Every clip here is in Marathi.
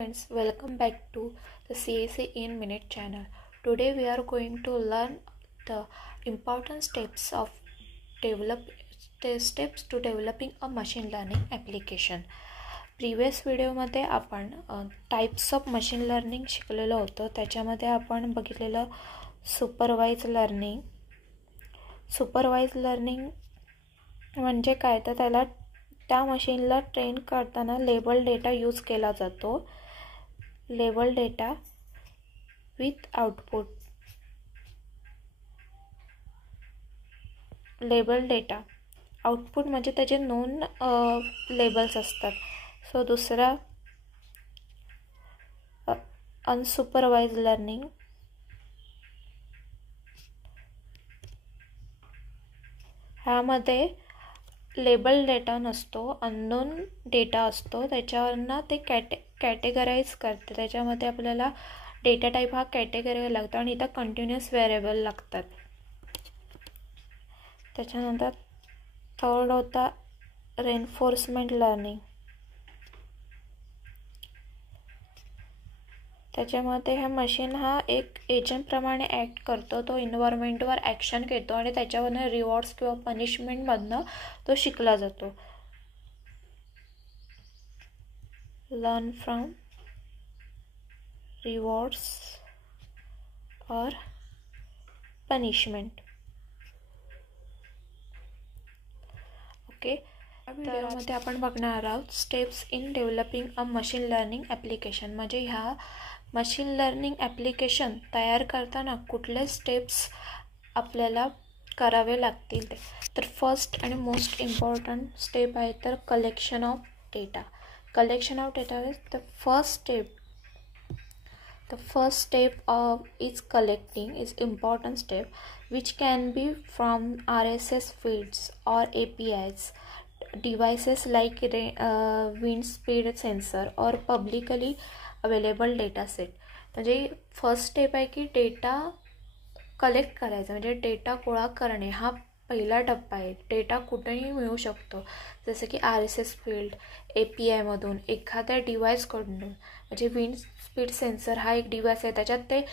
Friends, welcome back to the CAC in Minute channel. Today we are going to learn the important steps to developing a machine learning application. Previous व्हिडिओमध्ये आपण टाइप्स ऑफ मशीन लर्निंग शिकलेलो होतो. त्याच्यामध्ये आपण बघितलेलं सुपरवाइज लर्निंग म्हणजे काय, तर त्याला त्या मशीनला ट्रेन करताना लेबल डेटा यूज केला जातो. Label data with output. Label data output म्हणजे त्याचे नोन लेबल्स असतात. सो दुसरा अनसुपरवाइज लर्निंग. ह्यामध्ये लेबल डेटा नसतो, अननोन डेटा असतो. त्याच्यावरनं ते कॅटेगराईज करते. त्याच्यामध्ये आपल्याला डेटा टाईप हा कॅटेगरी लागतो आणि इथं कंटिन्युअस व्हेरिएबल लागतात. त्याच्यानंतर थर्ड होता रेनफोर्समेंट लर्निंग. त्याच्यामध्ये हा मशीन हा एक एजंटप्रमाणे ॲक्ट करतो. तो एन्व्हायरमेंटवर ॲक्शन घेतो आणि त्याच्यावरनं रिवॉर्ड्स किंवा पनिशमेंटमधनं तो शिकला जातो. लर्न फ्रॉम रिवॉर्ड्स और पनिशमेंट. ओके, व्हिडिओमध्ये आपण बघणार आहोत steps in developing a machine learning application. म्हणजे ह्या मशीन लर्निंग ॲप्लिकेशन तयार करताना कुठले स्टेप्स आपल्याला करावे लागतील ते. तर फर्स्ट आणि मोस्ट इम्पॉर्टंट स्टेप आहे तर collection of data. Collection of data is the first step. The first step is collecting is important step which can be from RSS feeds or APIs, devices like wind speed sensor or publicly available data set. म्हणजे फर्स्ट स्टेप आहे की डेटा कलेक्ट करायचा, म्हणजे डेटा गोळा करणे हा पहिला टप्पा आहे. डेटा कुठेही मिळू शकतो, जसं की RSS फील्ड, APIमधून, एखाद्या डिव्हाइसकडून. म्हणजे विंड स्पीड सेन्सर हा एक डिव्हाइस आहे, त्याच्यात ते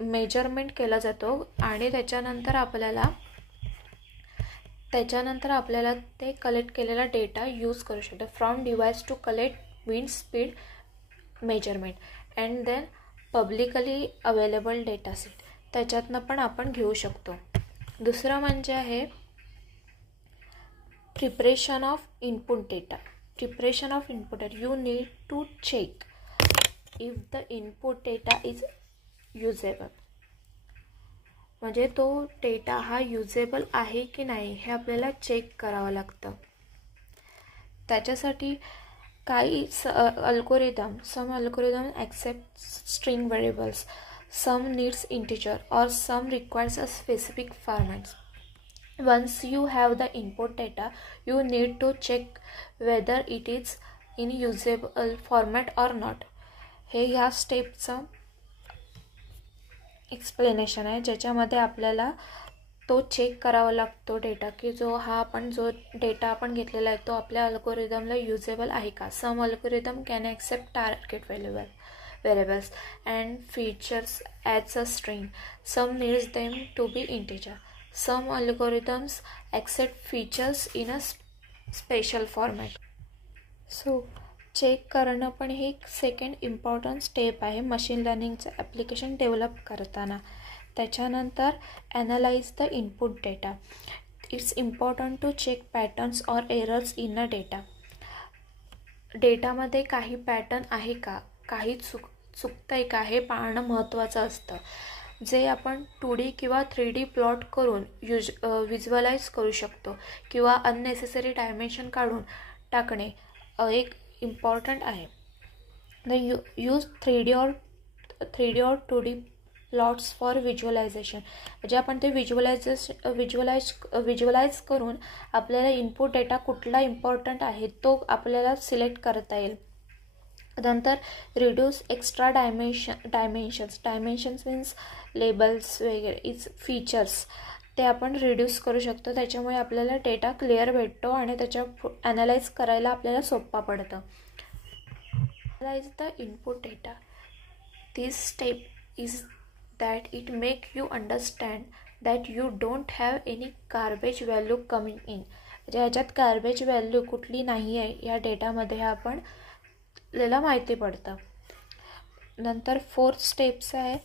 मेजरमेंट केला जातो आणि त्याच्यानंतर आपल्याला ते कलेक्ट केलेला डेटा यूज करू शकतो. From device to collect wind speed measurement and then publicly available data set, त्याच्यातनं पण आपण घेऊ शकतो. दुसरं म्हणजे आहे preparation of input data. Preparation of input data, you need to check if the input data is usable. म्हणजे तो डेटा हा युजेबल आहे की नाही हे आपल्याला चेक करावं लागतं. त्याच्यासाठी काही some algorithm accept string variables, some needs integer or some requires a specific format. Once you have the input data, you need to check whether it is in usable format or not. हे ह्या स्टेपचं एक्सप्लेनेशन आहे, ज्याच्यामध्ये आपल्याला तो चेक करावा लागतो डेटा, की जो डेटा आपण घेतलेला आहे तो आपल्या अल्गोरिदमला युजेबल आहे का. Some algorithm can accept target variables and features as a string. Some needs them to be integer. Some algorithms accept features in a special format. So check करणं पण हे एक सेकंड इम्पॉर्टंट स्टेप आहे मशीन लर्निंगचं ॲप्लिकेशन डेव्हलप करताना. त्याच्यानंतर analyse the input data. It's important to check patterns or errors in a data. डेटामध्ये काही पॅटर्न आहे का, काही चुकतं आहे का हे पाहणं महत्त्वाचं असतं. जे आपण 2D किंवा 3D प्लॉट करून विज्युअलाइज करू शकतो किंवा अननेसेसरी डायमेन्शन काढून टाकणे एक इम्पॉर्टंट आहे. यूज 3D और 2D प्लॉट्स फॉर विज्युअलायझेशन. म्हणजे आपण ते विज्युअलाइज करून आपल्याला इनपुट डेटा कुठला इम्पॉर्टंट आहे तो आपल्याला सिलेक्ट करता येईल. नंतर reduce extra dimensions means labels वगैरे इज फीचर्स, ते आपण रिड्यूस करू शकतो. त्याच्यामुळे आपल्याला डेटा क्लिअर भेटतो आणि त्याच्या ॲनालाइज करायला आपल्याला सोपा पडतं. Analyze the input data. This step is that it make you understand that you don't have any garbage value coming in. ह्याच्यात गार्बेज व्हॅल्यू कुठली नाही आहे या डेटामध्ये हे आपल्याला माहिती पडतं. नंतर 4th स्टेप्स आहे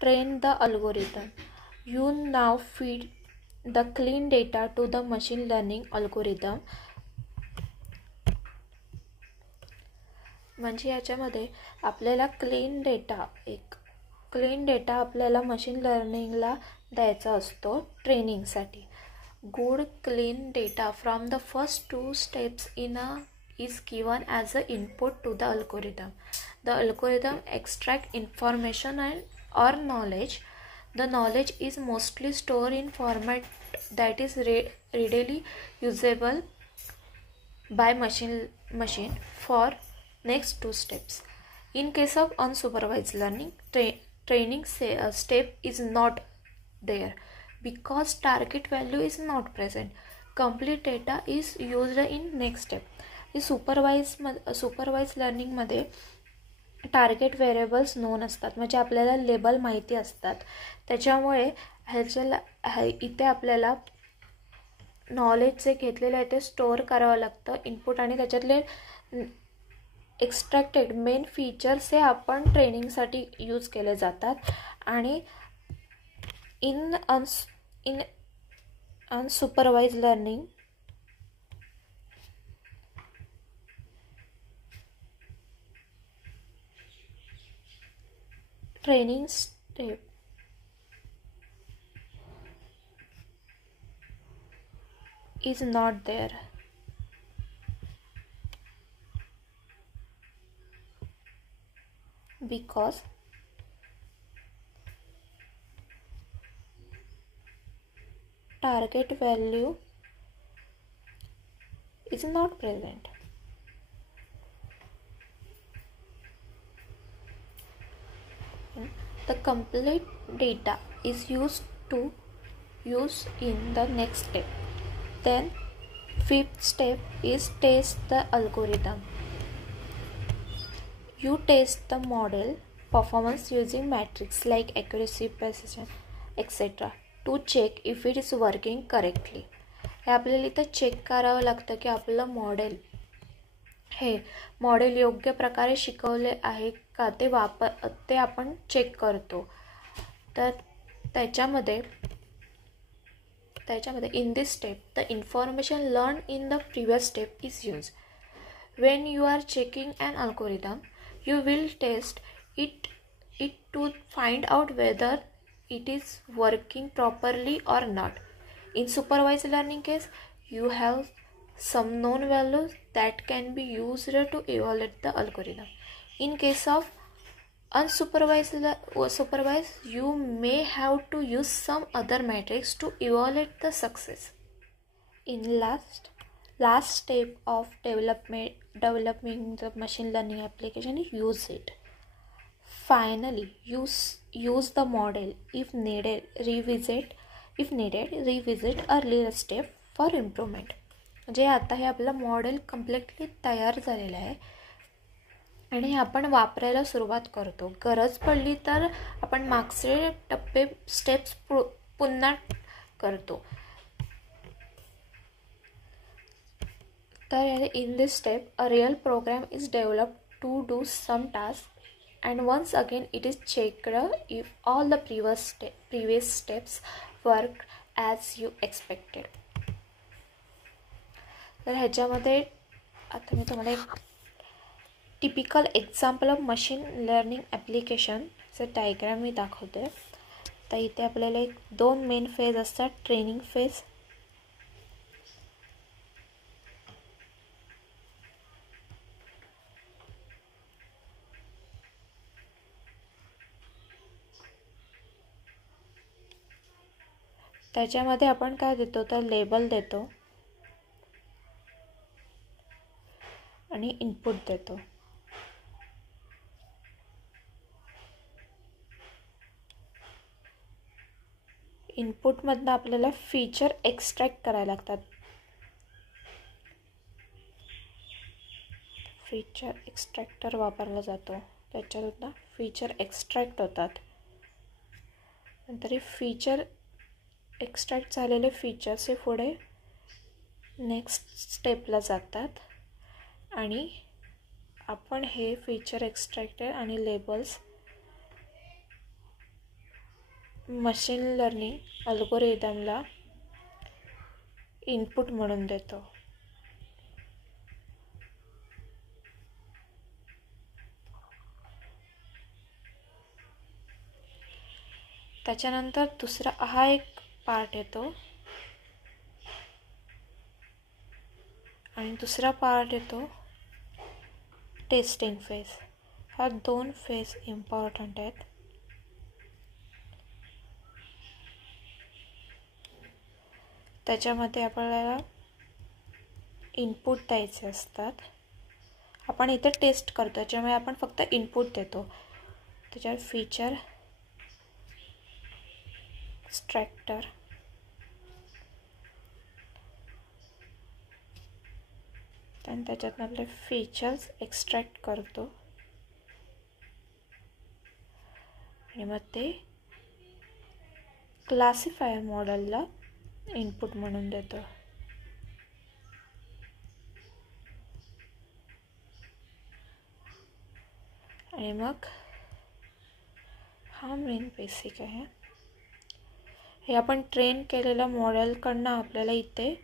train the algorithm. You now feed the clean data to the machine learning algorithm. म्हणजे याच्यामध्ये आपल्याला क्लीन डेटा आपल्याला मशीन लर्निंगला द्यायचा असतो ट्रेनिंगसाठी. Good clean data from the first 2 steps is given as an input to the algorithm. The algorithm extract information or knowledge. The knowledge is mostly stored in format that is readily usable by machine for next 2 steps. In case of unsupervised learning, training step is not there because target value is not present. Complete data is used in next step. Supervise लर्निंगमध्ये टार्गेट व्हेरिएबल्स नोन असतात, म्हणजे आपल्याला लेबल माहिती असतात. त्याच्यामुळे इथे आपल्याला नॉलेज जे घेतलेलं आहे ते स्टोअर करावं लागतं इनपुट, आणि त्याच्यातले एक्स्ट्रॅक्टेड मेन फीचर्स हे आपण ट्रेनिंगसाठी यूज केले जातात. आणि in unsupervised learning training step is not there because target value is not present. The complete data is used in the next step. Then 5th step is test the algorithm. You test the model performance using metrics like accuracy, precision, etc. to check if it is working correctly. हे आपल्याला इथं चेक करावं लागतं की आपलं मॉडेल योग्य प्रकारे शिकवले आहे का ते आपण चेक करतो. तर त्याच्यामध्ये in this step the information learn in the previous step is use. When you are checking an algorithm you will test it to find out whether it is working properly or not. In supervised learning case you have some known values that can be used to evaluate the algorithm. In case of unsupervised, you may have to use some other metrics to evaluate the success. In last step of developing the machine learning application, use it. Finally, use the model. If needed, revisit earlier step for improvement. म्हणजे आता हे आपलं मॉडेल कम्प्लिटली तयार झालेलं आहे आणि हे आपण वापरायला सुरुवात करतो. गरज पडली तर आपण मागचे स्टेप्स पुन्हा करतो. तर in this step a real program is developed to do some task and once again it is checked if all the previous steps work as you expected. तर ह्याच्यामध्ये आता मी तुम्हाला एक typical example of machine learning ॲप्लिकेशनचं डायग्राम मी दाखवते. तर इथे आपल्याला 2 मेन फेज असतात. ट्रेनिंग फेज त्याच्यामध्ये आपण काय देतो तर लेबल देतो आणि इनपुट देतो. इनपुटमधनं आपल्याला फीचर एक्स्ट्रॅक्ट करायला लागतात. फीचर एक्स्ट्रॅक्टर वापरला जातो, त्याच्यातून फीचर एक्स्ट्रॅक्ट होतात. नंतर फीचर एक्स्ट्रॅक्ट झालेले फीचर्स हे पुढे नेक्स्ट स्टेपला जातात आणि आपण हे फीचर एक्स्ट्रॅक्टर आणि लेबल्स मशीन लर्निंग अल्गोरिदमला इनपुट म्हणून देतो. त्याच्यानंतर दुसरा हा एक पार्ट येतो आणि दुसरा पार्ट येतो टेस्टिंग फेज. हा 2 फेज इम्पॉर्टंट आहेत. त्याच्यामध्ये आपल्याला इनपुट द्यायचे असतात. आपण इथे टेस्ट करतो त्याच्यामुळे आपण फक्त इनपुट देतो. त्याच्यावर फीचर एक्स्ट्रॅक्टर आणि त्याच्यातून आपले फीचर्स एक्स्ट्रॅक्ट करतो आणि मग ते क्लासिफायर मॉडेलला इनपुट म्हणून देतो. आणि मग हा मेन बेसिक आहे. हे आपण ट्रेन केलेल्या मॉडेलकडनं आपल्याला इथे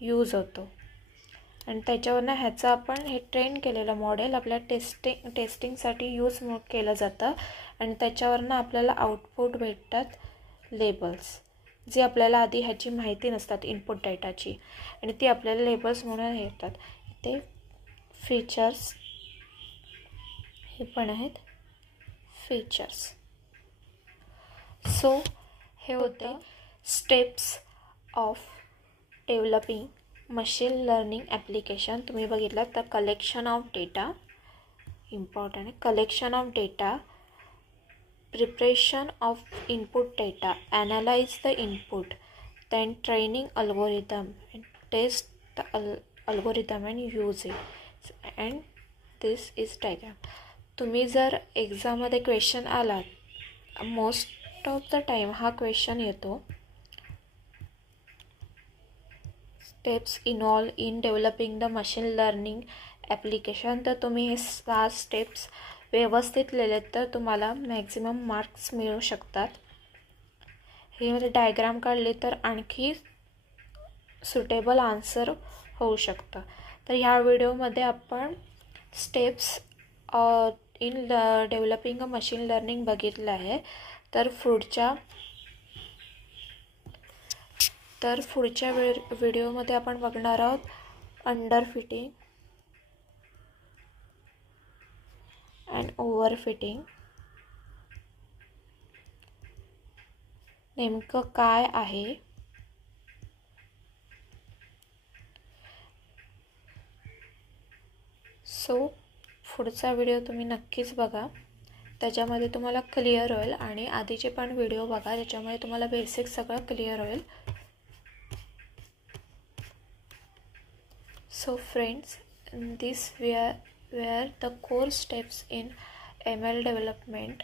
यूज होतो आणि त्याच्यावरनं ह्याचं आपण हे ट्रेन केलेलं मॉडेल आपल्या टेस्टिंगसाठी यूज केलं जातं आणि त्याच्यावरनं आपल्याला आउटपुट भेटतात लेबल्स, जे आपल्याला आधी ह्याची माहिती नसतात इनपुट डेटाची आणि ती आपल्याला लेबल्स म्हणून येतात. इथे फीचर्स हे पण आहेत फीचर्स. सो हे होते steps of developing machine learning application. तुम्ही बघितलं तर कलेक्शन ऑफ डेटा इम्पॉर्टंट आहे. Collection of data, preparation of input data, analyze the input, then training algorithm and test the algorithm and use it, and this is diagram. तुम्ही जर एक्झाममध्ये क्वेश्चन आला, मोस्ट ऑफ द टाइम हा क्वेश्चन येतो, steps involve in developing the machine learning application. तर तुम्ही हे 6 स्टेप्स व्यवस्थित लिहिलेत तर तुम्हाला मॅक्झिमम मार्क्स मिळू शकतात. हे डायग्राम काढले तर आणखी सुटेबल आन्सर होऊ शकतं. तर ह्या व्हिडिओमध्ये आपण steps in developing a machine learning बघितलं आहे. तर पुढच्या व्हिडिओमध्ये आपण बघणार आहोत under fitting and over fitting नेमकं काय आहे. सो पुढचा व्हिडिओ तुम्ही नक्कीच बघा, त्याच्यामध्ये तुम्हाला क्लिअर होईल आणि आधीचे पण व्हिडिओ बघा, त्याच्यामुळे तुम्हाला बेसिक सगळं क्लिअर होईल. So friends, these were the core steps in ML development.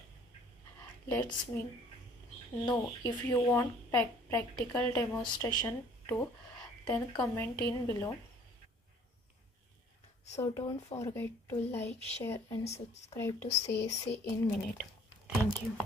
Let's know if you want practical demonstration too, then comment in below. So don't forget to like, share and subscribe to CAC in Minute. Thank you.